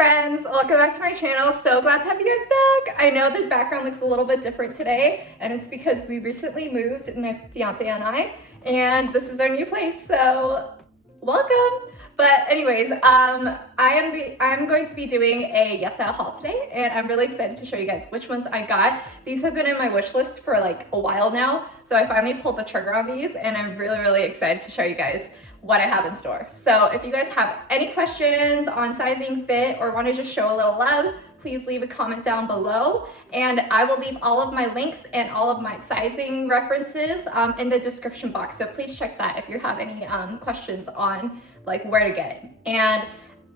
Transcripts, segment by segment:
friends, welcome back to my channel. So glad to have you guys back. I know the background looks a little bit different today, and it's because we recently moved, my fiance and I, and this is our new place, so welcome. But anyways, I'm going to be doing a Yesstyle haul today, and I'm really excited to show you guys which ones I got. These have been in my wish list for like a while now, so I finally pulled the trigger on these, and I'm really excited to show you guys what I have in store. So if you guys have any questions on sizing, fit, or want to just show a little love, please leave a comment down below, and I will leave all of my links and all of my sizing references in the description box. So please check that if you have any questions on like where to get it. And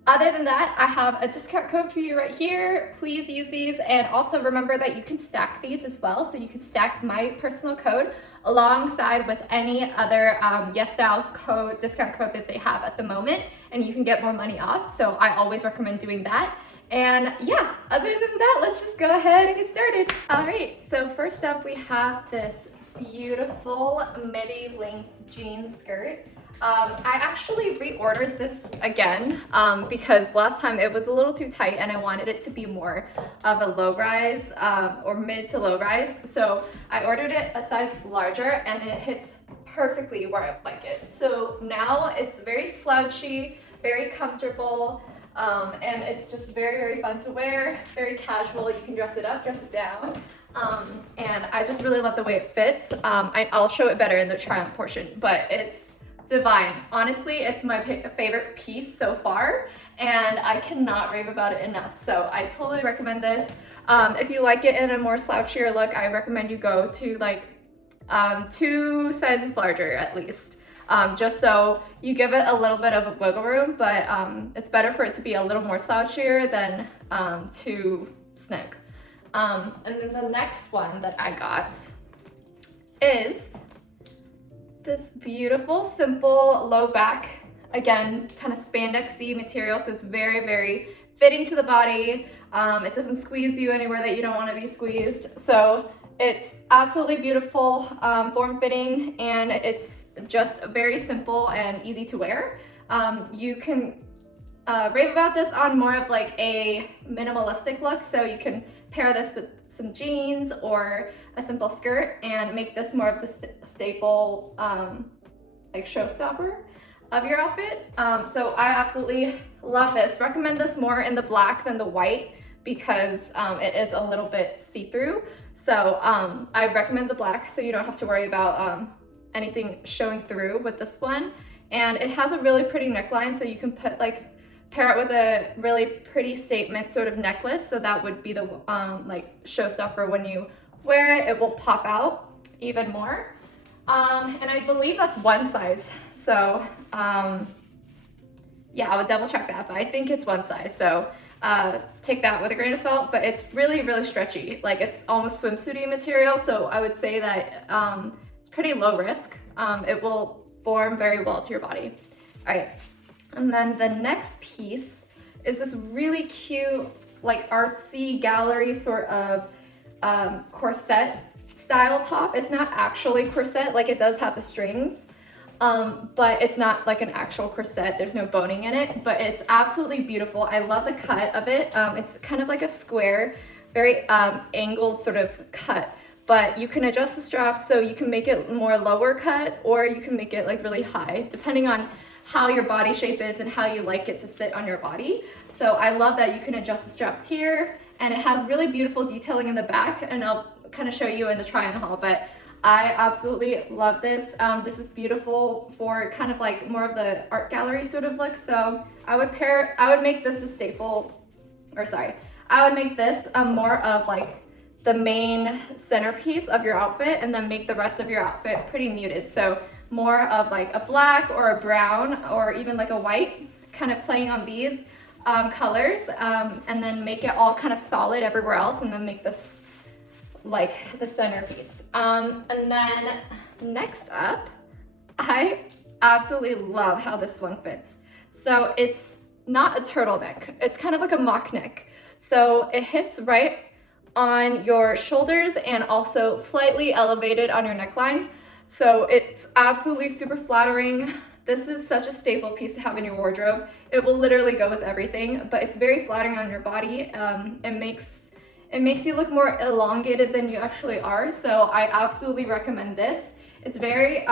other than that, I have a discount code for you right here. Please use these, and also remember that you can stack these as well. So you can stack my personal code alongside with any other Yesstyle code, discount code that they have at the moment, and you can get more money off. So I always recommend doing that. And yeah, other than that, let's just go ahead and get started. All right, so first up we have this beautiful midi length jean skirt. I actually reordered this again because last time it was a little too tight and I wanted it to be more of a low rise or mid to low rise. So I ordered it a size larger and it hits perfectly where I like it. So now it's very slouchy, very comfortable, and it's just very fun to wear, very casual. You can dress it up, dress it down. And I just really love the way it fits. I'll show it better in the try on portion, but it's divine. Honestly, it's my favorite piece so far, and I cannot rave about it enough. So I totally recommend this. If you like it in a more slouchier look, I recommend you go to like 2 sizes larger at least, just so you give it a little bit of a wiggle room, but it's better for it to be a little more slouchier than too snug. And then the next one that I got is this beautiful, simple, low back, again, kind of spandexy material, so it's very fitting to the body. It doesn't squeeze you anywhere that you don't want to be squeezed. So it's absolutely beautiful, form-fitting, and it's just very simple and easy to wear. You can rave about this on more of like a minimalistic look, so you can pair this with some jeans or a simple skirt and make this more of the staple like showstopper of your outfit. So I absolutely love this. Recommend this more in the black than the white because it is a little bit see-through. So I recommend the black so you don't have to worry about anything showing through with this one. And it has a really pretty neckline, so you can put pair it with a really pretty statement sort of necklace, so that would be the like showstopper. When you wear it, it will pop out even more. And I believe that's one size, so yeah, I would double check that, but I think it's one size, so take that with a grain of salt. But it's really stretchy, like it's almost swimsuity material, so I would say that it's pretty low risk. It will form very well to your body. All right. And then the next piece is this really cute, like artsy gallery sort of corset style top. It's not actually corset, like it does have the strings, but it's not like an actual corset. There's no boning in it, but it's absolutely beautiful. I love the cut of it. It's kind of like a square, very angled sort of cut, but you can adjust the straps so you can make it more lower cut, or you can make it like really high, depending on how your body shape is and how you like it to sit on your body. So I love that you can adjust the straps here, and it has really beautiful detailing in the back, and I'll kind of show you in the try on haul, but I absolutely love this. This is beautiful for kind of like more of the art gallery sort of look. So I would make this a staple, or sorry, I would make this more of like the main centerpiece of your outfit, and then make the rest of your outfit pretty muted. So more of like a black or a brown or even like a white, kind of playing on these colors, and then make it all kind of solid everywhere else, and then make this like the centerpiece. And then next up, I absolutely love how this one fits. So it's not a turtleneck, it's kind of like a mock neck. So it hits right on your shoulders and also slightly elevated on your neckline. So it's absolutely super flattering. this is such a staple piece to have in your wardrobe. It will literally go with everything, but it's very flattering on your body. It makes you look more elongated than you actually are. So I absolutely recommend this. It's very,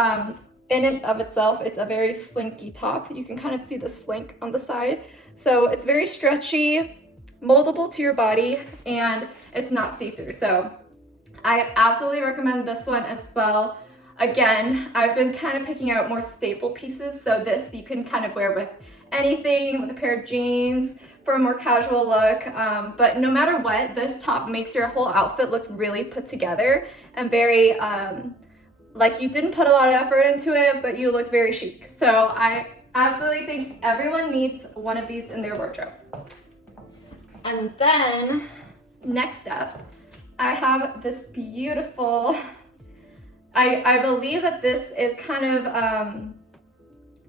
in and of itself, it's a very slinky top. You can kind of see the slink on the side. So it's very stretchy, moldable to your body, and it's not see-through. So I absolutely recommend this one as well. Again, I've been kind of picking out more staple pieces. So this you can kind of wear with anything, with a pair of jeans for a more casual look. But no matter what, this top makes your whole outfit look really put together and very, like you didn't put a lot of effort into it, but you look very chic. So I absolutely think everyone needs one of these in their wardrobe. And then next up, I have this beautiful, I believe that this is kind of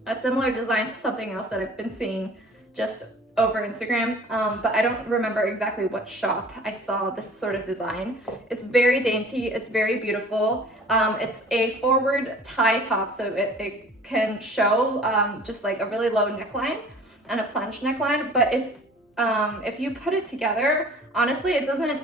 a similar design to something else that I've been seeing just over Instagram, but I don't remember exactly what shop I saw this sort of design. It's very dainty, it's very beautiful. It's a forward tie top, so it can show just like a really low neckline and a plunged neckline, but it's if you put it together, honestly, it doesn't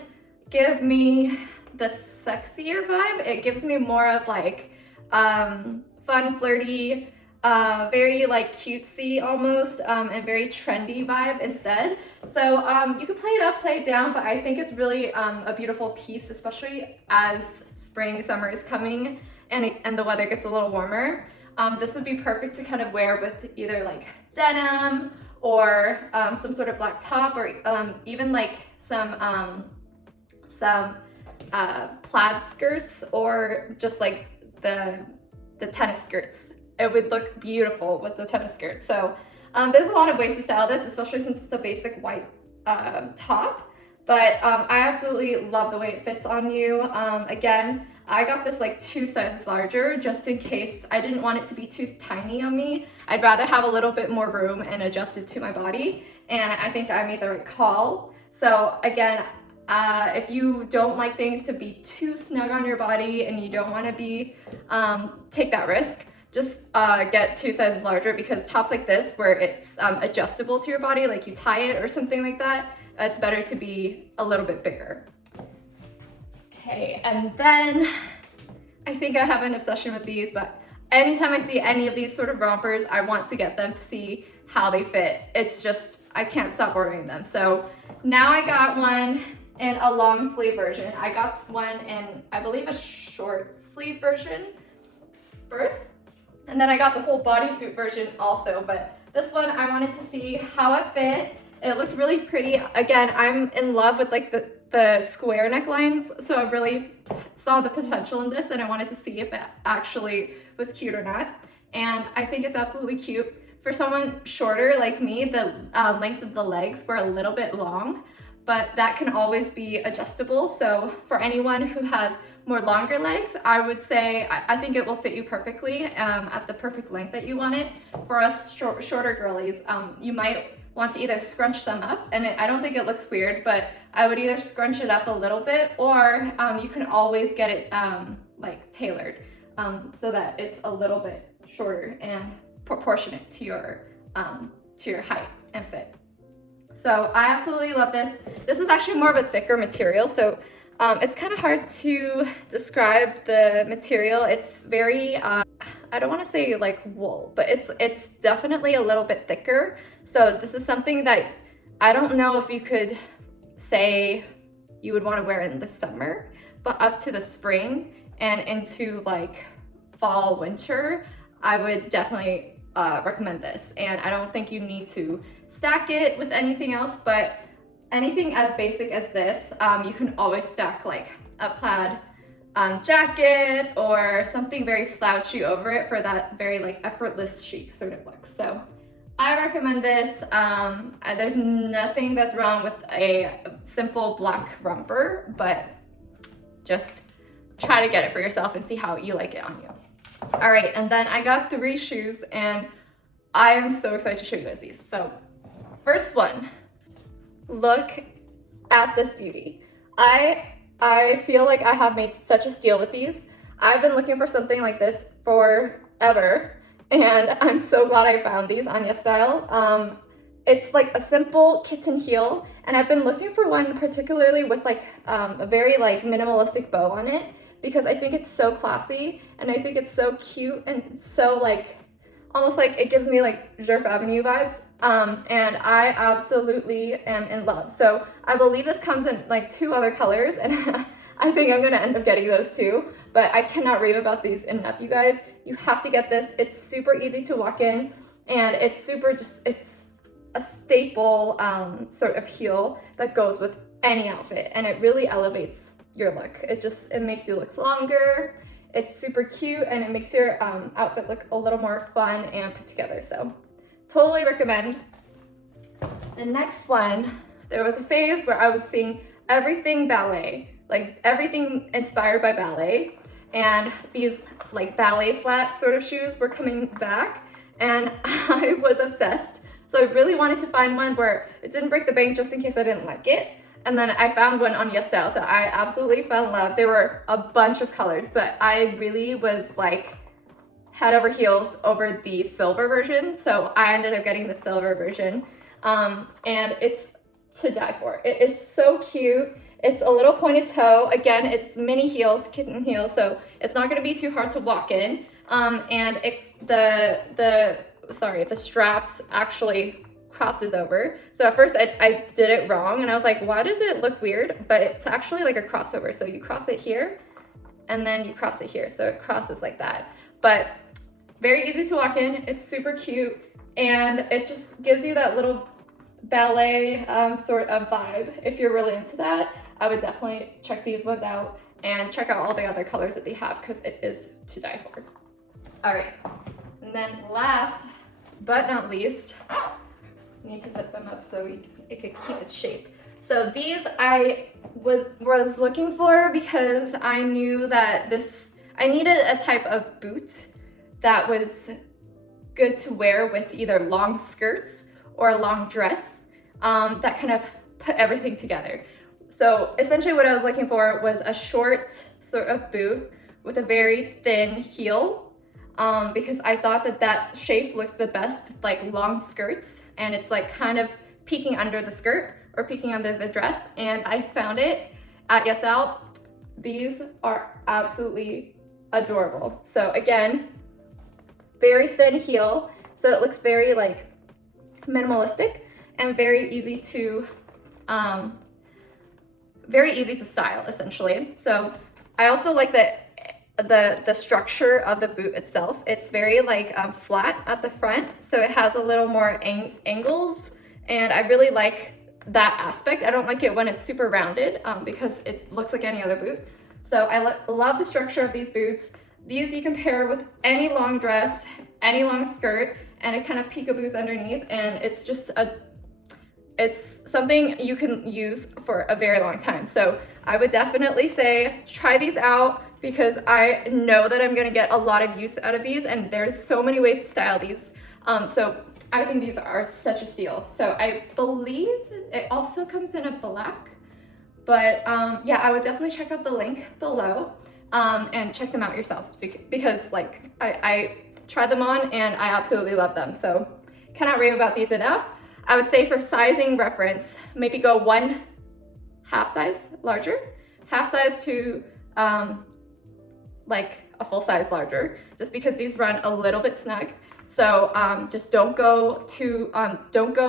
give me the sexier vibe. It gives me more of like fun, flirty, very like cutesy almost, and very trendy vibe instead. So you can play it up, play it down, but I think it's really a beautiful piece, especially as spring, summer is coming and the weather gets a little warmer. This would be perfect to kind of wear with either like denim or some sort of black top, or even like some plaid skirts, or just like the tennis skirts. It would look beautiful with the tennis skirt. So there's a lot of ways to style this, especially since it's a basic white top. But I absolutely love the way it fits on you. Again, I got this like 2 sizes larger just in case I didn't want it to be too tiny on me. I'd rather have a little bit more room and adjust it to my body. And I think I made the right call. So again, if you don't like things to be too snug on your body and you don't want to be take that risk, just get 2 sizes larger, because tops like this where it's adjustable to your body, like you tie it or something like that, it's better to be a little bit bigger. Okay, and then I think I have an obsession with these, but anytime I see any of these sort of rompers, I want to get them to see how they fit. It's just, I can't stop ordering them. So now I got one in a long sleeve version. I got one in, I believe, a short sleeve version first, and then I got the whole bodysuit version also, but this one I wanted to see how it fit. It looked really pretty. Again, I'm in love with like the square necklines, so I really saw the potential in this and I wanted to see if it actually was cute or not. And I think it's absolutely cute. For someone shorter like me, the length of the legs were a little bit long, but that can always be adjustable. So for anyone who has more longer legs, I would say I think it will fit you perfectly at the perfect length that you want it. For us shorter girlies, you might want to either scrunch them up, and I don't think it looks weird, but I would either scrunch it up a little bit, or you can always get it like tailored so that it's a little bit shorter and proportionate to your height and fit. So I absolutely love this. This is actually more of a thicker material, so it's kind of hard to describe the material. It's very, I don't want to say like wool, but it's definitely a little bit thicker. So this is something that I don't know if you could say you would want to wear in the summer, but up to the spring and into like fall, winter, I would definitely recommend this. And I don't think you need to stack it with anything else, but anything as basic as this, you can always stack like a plaid jacket or something very slouchy over it for that very like effortless chic sort of look. So I recommend this. There's nothing that's wrong with a simple black romper, but just try to get it for yourself and see how you like it on you. All right, and then I got 3 shoes and I am so excited to show you guys these. So first one, look at this beauty. I feel like I have made such a steal with these. I've been looking for something like this forever, and I'm so glad I found these on Yesstyle. It's like a simple kitten heel, and I've been looking for one particularly with like a very like minimalistic bow on it, because I think it's so classy and I think it's so cute and it's so like almost like it gives me like Jerf Avenue vibes, and I absolutely am in love. So I believe this comes in like 2 other colors, and I think I'm gonna end up getting those too, but I cannot rave about these enough, you guys. You have to get this. It's super easy to walk in, and it's super it's a staple sort of heel that goes with any outfit, and it really elevates your look. It makes you look longer. It's super cute, and it makes your outfit look a little more fun and put together. So totally recommend. The next one, there was a phase where I was seeing everything ballet, like everything inspired by ballet, and these like ballet flat sort of shoes were coming back, and I was obsessed. So I really wanted to find one where it didn't break the bank just in case I didn't like it. And then I found one on Yesstyle, so I absolutely fell in love. There were a bunch of colors, but I really was like head over heels over the silver version. So I ended up getting the silver version, and it's to die for. It is so cute. It's a little pointed toe. Again, it's mini heels, kitten heels, so it's not gonna be too hard to walk in. And the straps actually crosses over. So at first I did it wrong, and I was like, why does it look weird? But it's actually like a crossover. So you cross it here, and then you cross it here. So it crosses like that. But very easy to walk in. It's super cute, and it just gives you that little ballet sort of vibe. If you're really into that, I would definitely check these ones out and check out all the other colors that they have, because it is to die for. All right, and then last but not least, need to zip them up so it could keep its shape. So these I was looking for because I knew that I needed a type of boot that was good to wear with either long skirts or a long dress, that kind of put everything together. So essentially what I was looking for was a short sort of boot with a very thin heel, because I thought that shape looks the best with like long skirts, and it's like kind of peeking under the skirt or peeking under the dress, and I found it at Yesstyle. These are absolutely adorable. So again, very thin heel, so it looks very like minimalistic and very easy to style essentially. So I also like the structure of the boot itself. It's very like flat at the front, so it has a little more angles, and I really like that aspect. I don't like it when it's super rounded, because it looks like any other boot. So I love the structure of these boots. These you can pair with any long dress, any long skirt, and it kind of peekaboos underneath, and it's just it's something you can use for a very long time. So I would definitely say try these out, because I know that I'm gonna get a lot of use out of these, and there's so many ways to style these. So I think these are such a steal. So I believe it also comes in a black, but yeah, I would definitely check out the link below and check them out yourself, because like I tried them on and I absolutely love them. So cannot rave about these enough. I would say for sizing reference, maybe go 1 half size larger, half size to like a full size larger, just because these run a little bit snug. So just don't go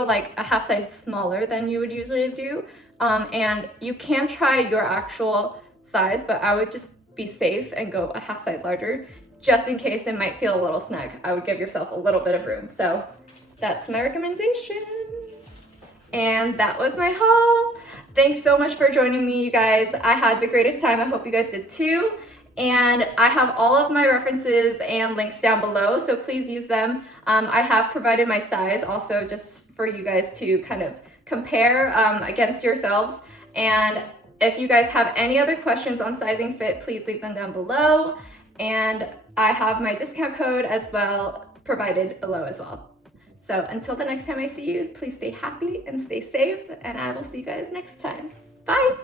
like a half size smaller than you would usually do. And you can try your actual size, but I would just be safe and go a half size larger, just in case it might feel a little snug. I would give yourself a little bit of room. So that's my recommendation. And that was my haul. Thanks so much for joining me, you guys. I had the greatest time. I hope you guys did too. And I have all of my references and links down below, so please use them. I have provided my size also, just for you guys to kind of compare against yourselves. And if you guys have any other questions on sizing fit, please leave them down below. And I have my discount code as well provided below as well. So until the next time I see you, please stay happy and stay safe, and I will see you guys next time. Bye.